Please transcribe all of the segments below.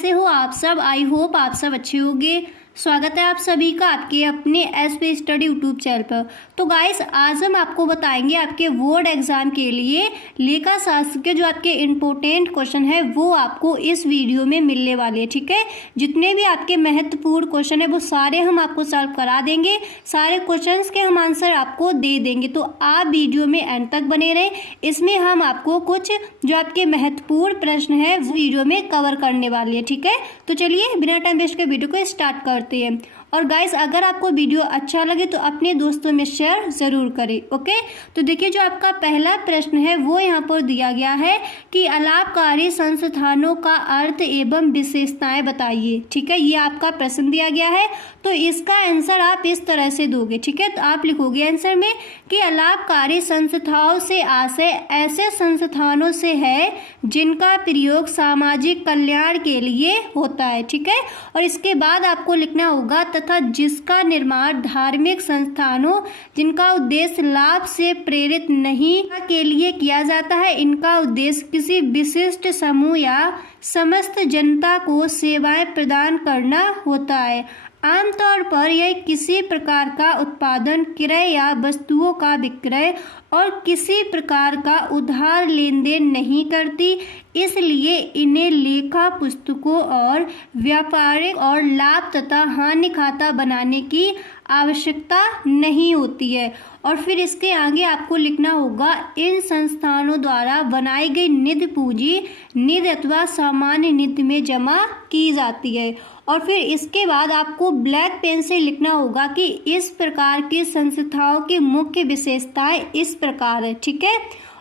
कैसे हो आप सब। आई होप आप सब अच्छे होंगे। स्वागत है आप सभी का आपके अपने एसपी स्टडी यूट्यूब चैनल पर। तो गाइस आज हम आपको बताएंगे आपके बोर्ड एग्जाम के लिए लेखा शास्त्र के जो आपके इम्पोर्टेंट क्वेश्चन है वो आपको इस वीडियो में मिलने वाले हैं। ठीक है, जितने भी आपके महत्वपूर्ण क्वेश्चन है वो सारे हम आपको सॉल्व करा देंगे। सारे क्वेश्चंस के हम आंसर आपको दे देंगे, तो आप वीडियो में एंड तक बने रहें। इसमें हम आपको कुछ जो आपके महत्वपूर्ण प्रश्न है वो वीडियो में कवर करने वाले हैं। ठीक है, तो चलिए बिना टाइम वेस्ट के वीडियो को स्टार्ट करते हैं। और गाइस अगर आपको वीडियो अच्छा लगे तो अपने दोस्तों में शेयर जरूर करें। ओके, तो देखिए जो आपका पहला प्रश्न है वो यहाँ पर दिया गया है कि अलाभकारी संस्थानों का अर्थ एवं विशेषताएं बताइए। ठीक है, ये आपका प्रश्न दिया गया है, तो इसका आंसर आप इस तरह से दोगे। ठीक है, तो आप लिखोगे आंसर में कि अलाभकारी संस्थाओं से आशय ऐसे संस्थानों से है जिनका प्रयोग सामाजिक कल्याण के लिए होता है। ठीक है, और इसके बाद आपको लिखना होगा तथा जिसका निर्माण धार्मिक संस्थानों जिनका उद्देश्य लाभ से प्रेरित नहीं के लिए किया जाता है। इनका उद्देश्य किसी विशिष्ट समूह या समस्त जनता को सेवाएं प्रदान करना होता है। आमतौर पर यह किसी प्रकार का उत्पादन, क्रय या वस्तुओं का विक्रय और किसी प्रकार का उधार लेन देन नहीं करती, इसलिए इन्हें लेखा पुस्तकों और व्यापारिक और लाभ तथा हानि खाता बनाने की आवश्यकता नहीं होती है। और फिर इसके आगे आपको लिखना होगा इन संस्थानों द्वारा बनाई गई निधि पूंजी निधि अथवा सामान्य निधि में जमा की जाती है। और फिर इसके बाद आपको ब्लैक पेन से लिखना होगा कि इस प्रकार की संस्थाओं की मुख्य विशेषताएं इस प्रकार है। ठीक है,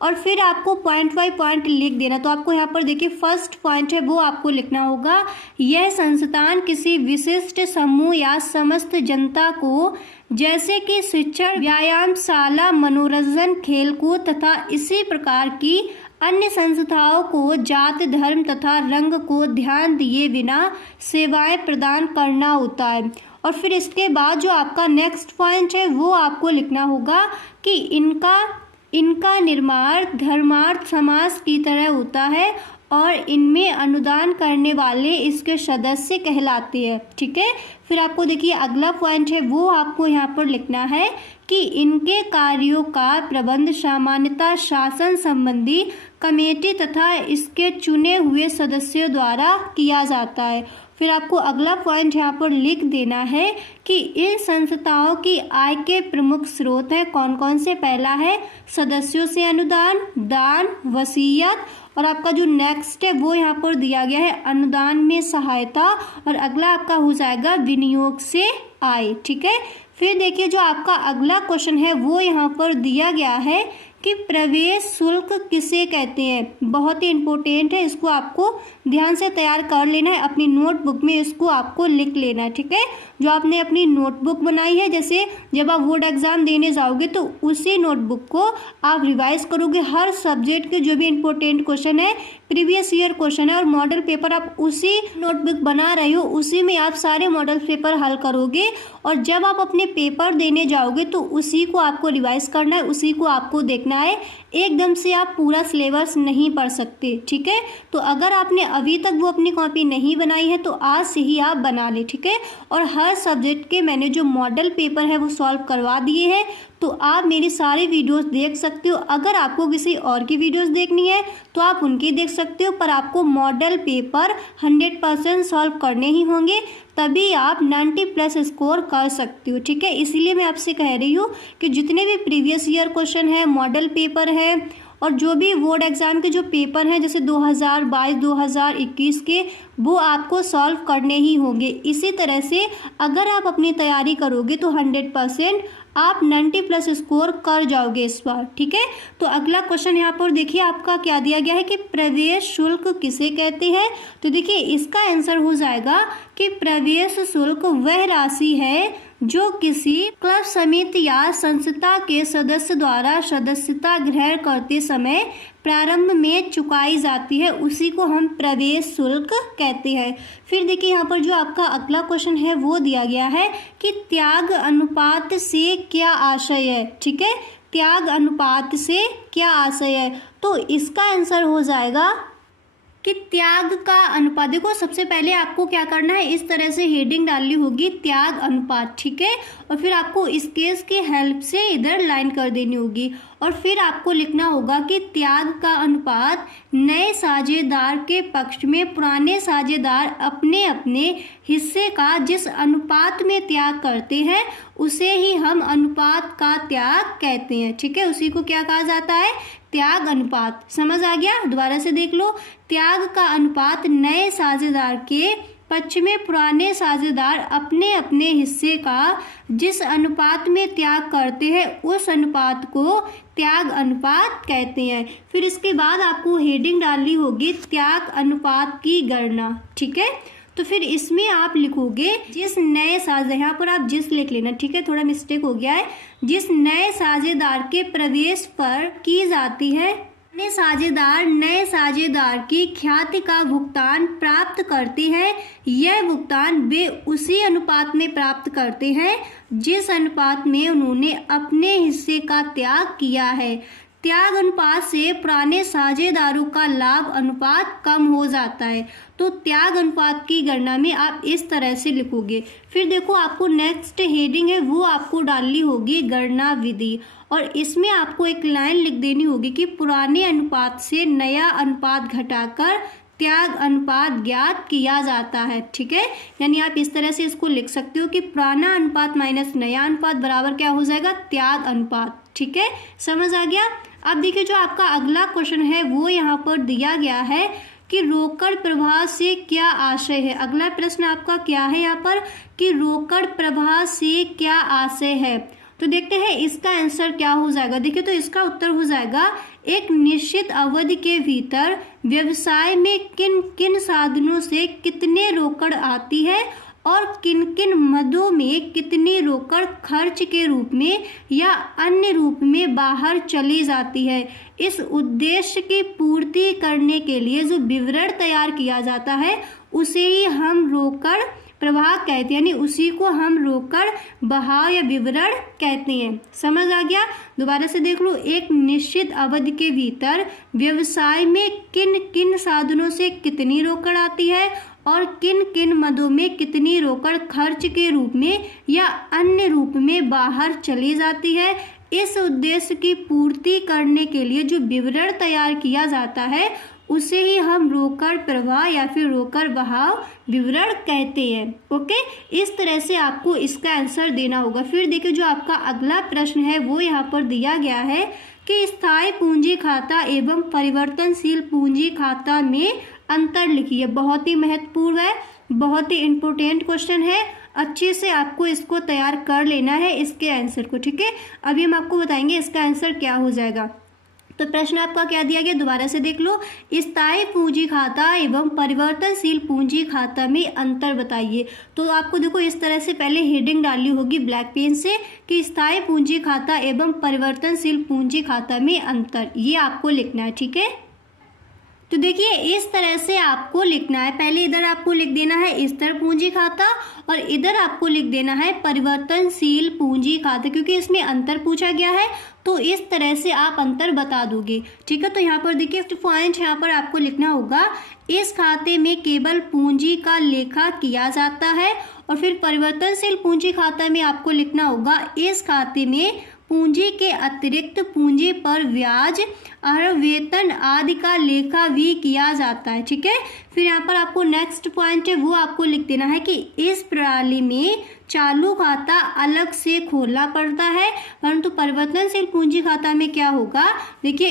और फिर आपको पॉइंट बाय पॉइंट लिख देना। तो आपको यहाँ पर देखिए फर्स्ट पॉइंट है वो आपको लिखना होगा, यह संस्थान किसी विशिष्ट समूह या समस्त जनता को जैसे कि शिक्षण, व्यायामशाला, मनोरंजन, खेलकूद तथा इसी प्रकार की अन्य संस्थाओं को जाति, धर्म तथा रंग को ध्यान दिए बिना सेवाएं प्रदान करना होता है। और फिर इसके बाद जो आपका नेक्स्ट पॉइंट है वो आपको लिखना होगा कि इनका निर्माण धर्मार्थ समाज की तरह होता है और इनमें अनुदान करने वाले इसके सदस्य कहलाते हैं। ठीक है, फिर आपको देखिए अगला पॉइंट है वो आपको यहाँ पर लिखना है कि इनके कार्यों का प्रबंध सामान्यतः शासन संबंधी कमेटी तथा इसके चुने हुए सदस्यों द्वारा किया जाता है। फिर आपको अगला पॉइंट यहाँ पर लिख देना है कि इन संस्थाओं की आय के प्रमुख स्रोत हैं कौन कौन से। पहला है सदस्यों से अनुदान, दान, वसीयत, और आपका जो नेक्स्ट है वो यहाँ पर दिया गया है अनुदान में सहायता, और अगला आपका हो जाएगा विनियोग से आय। ठीक है, फिर देखिए जो आपका अगला क्वेश्चन है वो यहाँ पर दिया गया है कि प्रवेश शुल्क किसे कहते हैं। बहुत ही इंपॉर्टेंट है, इसको आपको ध्यान से तैयार कर लेना है, अपनी नोटबुक में इसको आपको लिख लेना है। ठीक है, जो आपने अपनी नोटबुक बनाई है, जैसे जब आप बोर्ड एग्जाम देने जाओगे तो उसी नोटबुक को आप रिवाइज करोगे। हर सब्जेक्ट के जो भी इंपॉर्टेंट क्वेश्चन है, प्रीवियस ईयर क्वेश्चन है और मॉडल पेपर आप उसी नोटबुक बना रहे हो, उसी में आप सारे मॉडल पेपर हल करोगे। और जब आप अपने पेपर देने जाओगे तो उसी को आपको रिवाइज करना है, उसी को आपको देखना है। एकदम से आप पूरा सिलेबस नहीं पढ़ सकते। ठीक है, तो अगर आपने अभी तक वो अपनी कॉपी नहीं बनाई है तो आज से ही आप बना ले। ठीक है, और हर सब्जेक्ट के मैंने जो मॉडल पेपर है वो सॉल्व करवा दिए हैं, तो आप मेरी सारी वीडियोस देख सकते हो। अगर आपको किसी और की वीडियोस देखनी है तो आप उनकी देख सकते हो, पर आपको मॉडल पेपर 100% सॉल्व करने ही होंगे, तभी आप 90+ स्कोर कर सकते हो। ठीक है, इसीलिए मैं आपसे कह रही हूँ कि जितने भी प्रीवियस ईयर क्वेश्चन है, मॉडल पेपर है और जो भी बोर्ड एग्जाम के जो पेपर हैं जैसे 2022, 2021 के, वो आपको सॉल्व करने ही होंगे। इसी तरह से अगर आप अपनी तैयारी करोगे तो 100% आप 90+ स्कोर कर जाओगे इस बार। ठीक है, तो अगला क्वेश्चन यहाँ पर देखिए आपका क्या दिया गया है कि प्रवेश शुल्क किसे कहते हैं। तो देखिए इसका आंसर हो जाएगा कि प्रवेश शुल्क वह राशि है जो किसी क्लब, समिति या संस्था के सदस्य द्वारा सदस्यता ग्रहण करते समय प्रारंभ में चुकाई जाती है, उसी को हम प्रवेश शुल्क कहते हैं। फिर देखिए यहाँ पर जो आपका अगला क्वेश्चन है वो दिया गया है कि त्याग अनुपात से क्या आशय है। ठीक है, त्याग अनुपात से क्या आशय है, तो इसका आंसर हो जाएगा कि त्याग का अनुपात, देखो सबसे पहले आपको क्या करना है, इस तरह से हेडिंग डालनी होगी त्याग अनुपात, ठीक है। और फिर आपको स्केच की हेल्प से इधर लाइन कर देनी होगी और फिर आपको लिखना होगा कि त्याग का अनुपात नए साझेदार के पक्ष में पुराने साझेदार अपने अपने हिस्से का जिस अनुपात में त्याग करते हैं उसे ही हम अनुपात का त्याग कहते हैं, ठीक है। उसी को क्या कहा जाता है, त्याग अनुपात। समझ आ गया, दोबारा से देख लो। त्याग का अनुपात नए साझेदार के पक्ष में पुराने साझेदार अपने अपने हिस्से का जिस अनुपात में त्याग करते हैं उस अनुपात को त्याग अनुपात कहते हैं। फिर इसके बाद आपको हेडिंग डालनी होगी त्याग अनुपात की गणना, ठीक है। तो फिर इसमें आप लिखोगे जिस नए साझेदार, यहाँ पर आप जिस लिख लेना, ठीक है, थोड़ा मिस्टेक हो गया है। जिस नए साझेदार के प्रवेश पर की जाती है, नए साझेदार की ख्याति का भुगतान प्राप्त करते हैं। यह भुगतान वे उसी अनुपात में प्राप्त करते हैं जिस अनुपात में उन्होंने अपने हिस्से का त्याग किया है। त्याग अनुपात से पुराने साझेदारों का लाभ अनुपात कम हो जाता है। तो त्याग अनुपात की गणना में आप इस तरह से लिखोगे। फिर देखो आपको नेक्स्ट हेडिंग है वो आपको डालनी होगी गणना विधि, और इसमें आपको एक लाइन लिख देनी होगी कि पुराने अनुपात से नया अनुपात घटाकर त्याग अनुपात ज्ञात किया जाता है, ठीक है। यानी आप इस तरह से इसको लिख सकते हो कि पुराना अनुपात माइनस नया अनुपात बराबर क्या हो जाएगा, त्याग अनुपात, ठीक है। समझ आ गया। अब देखिए जो आपका अगला क्वेश्चन है वो यहाँ पर दिया गया है कि रोकड़ प्रवाह से क्या आशय है। अगला प्रश्न आपका क्या है यहाँ पर कि रोकड़ प्रवाह से क्या आशय है। तो देखते हैं इसका आंसर क्या हो जाएगा। देखिए तो इसका उत्तर हो जाएगा एक निश्चित अवधि के भीतर व्यवसाय में किन किन साधनों से कितने रोकड़ आती है और किन किन मदों में कितनी रोकड़ खर्च के रूप में या अन्य रूप में बाहर चली जाती है। इस उद्देश्य की पूर्ति करने के लिए जो विवरण तैयार किया जाता है उसे ही हम रोकड़ प्रवाह कहते हैं, यानी उसी को हम रोकड़ बहाव या विवरण कहते हैं। समझ आ गया। दोबारा से देख लो, एक निश्चित अवधि के भीतर व्यवसाय में किन किन साधनों से कितनी रोकड़ आती है और किन किन मदों में कितनी रोकड़ खर्च के रूप में या अन्य रूप में बाहर चली जाती है। इस उद्देश्य की पूर्ति करने के लिए जो विवरण तैयार किया जाता है उसे ही हम रोकड़ प्रवाह या फिर रोकड़ बहाव विवरण कहते हैं। ओके, इस तरह से आपको इसका आंसर देना होगा। फिर देखिए जो आपका अगला प्रश्न है वो यहाँ पर दिया गया है कि स्थायी पूंजी खाता एवं परिवर्तनशील पूंजी खाता में अंतर लिखिए। बहुत ही महत्वपूर्ण है, बहुत ही इम्पोर्टेंट क्वेश्चन है। अच्छे से आपको इसको तैयार कर लेना है इसके आंसर को, ठीक है। अभी हम आपको बताएंगे इसका आंसर क्या हो जाएगा। तो प्रश्न आपका क्या दिया गया, दोबारा से देख लो। स्थायी पूंजी खाता एवं परिवर्तनशील पूंजी खाता में अंतर बताइए। तो आपको देखो इस तरह से पहले हेडिंग डालनी होगी ब्लैक पेन से कि स्थायी पूंजी खाता एवं परिवर्तनशील पूंजी खाता में अंतर, ये आपको लिखना है, ठीक है। तो देखिए इस तरह से आपको लिखना है। पहले इधर आपको लिख देना है स्थिर पूंजी खाता और इधर आपको लिख देना है परिवर्तनशील पूंजी खाता, क्योंकि इसमें अंतर पूछा गया है तो इस तरह से आप अंतर बता दोगे, ठीक है। तो यहाँ पर देखिए पॉइंट यहाँ पर आपको लिखना होगा, इस खाते में केवल पूंजी का लेखा किया जाता है। और फिर परिवर्तनशील पूंजी खाता में आपको लिखना होगा, इस खाते में पूंजी के अतिरिक्त पूंजी पर ब्याज और वेतन आदि का लेखा भी किया जाता है, ठीक है। फिर यहाँ पर आपको नेक्स्ट पॉइंट है वो आपको लिख देना है कि इस प्रणाली में चालू खाता अलग से खोलना पड़ता है, परंतु परिवर्तनशील पूंजी खाता में क्या होगा, देखिए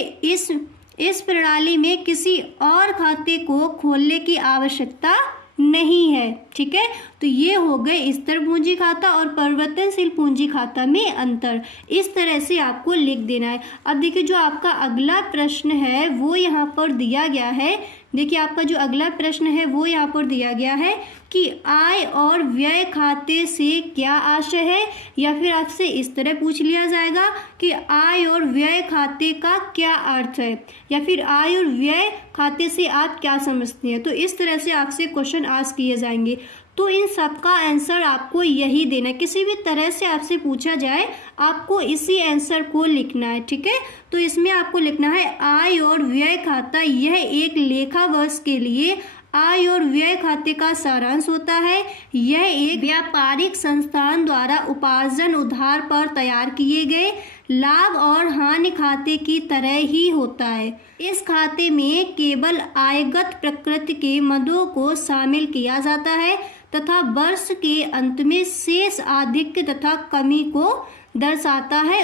इस प्रणाली में किसी और खाते को खोलने की आवश्यकता नहीं है, ठीक है। तो ये हो गए स्थिर पूंजी खाता और परिवर्तनशील पूंजी खाता में अंतर। इस तरह से आपको लिख देना है। अब देखिए जो आपका अगला प्रश्न है वो यहाँ पर दिया गया है। देखिए आपका जो अगला प्रश्न है वो यहाँ पर दिया गया है कि आय और व्यय खाते से क्या आशय है, या फिर आपसे इस तरह पूछ लिया जाएगा कि आय और व्यय खाते का क्या अर्थ है, या फिर आय और व्यय खाते से आप क्या समझते हैं। तो इस तरह से आपसे क्वेश्चन आस्क किए जाएंगे। तो इन सब का आंसर आपको यही देना है। किसी भी तरह से आपसे पूछा जाए आपको इसी आंसर को लिखना है, ठीक है। तो इसमें आपको लिखना है आय और व्यय खाता यह एक लेखा वर्ष के लिए आय और व्यय खाते का सारांश होता है। यह एक व्यापारिक संस्थान द्वारा उपार्जन उधार पर तैयार किए गए लाभ और हानि खाते की तरह ही होता है। इस खाते में केवल आयगत प्रकृति के मदों को शामिल किया जाता है तथा वर्ष के अंत में शेष आधिक्य तथा कमी को दर्शाता है।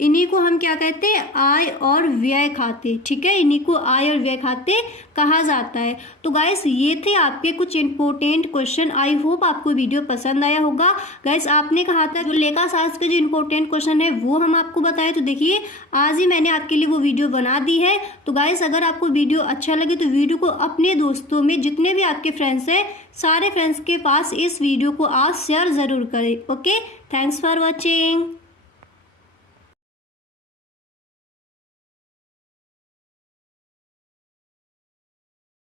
इन्हीं को हम क्या कहते हैं, आय और व्यय खाते, ठीक है। इन्हीं को आय और व्यय खाते कहा जाता है। तो गाइस ये थे आपके कुछ इंपॉर्टेंट क्वेश्चन। आई होप आपको वीडियो पसंद आया होगा। गाइस आपने कहा था जो लेखा शास्त्र के जो इंपॉर्टेंट क्वेश्चन है वो हम आपको बताए, तो देखिए आज ही मैंने आपके लिए वो वीडियो बना दी है। तो गाइस अगर आपको वीडियो अच्छा लगे तो वीडियो को अपने दोस्तों में, जितने भी आपके फ्रेंड्स हैं, सारे फ्रेंड्स के पास इस वीडियो को आप शेयर ज़रूर करें। Okay, thanks for watching.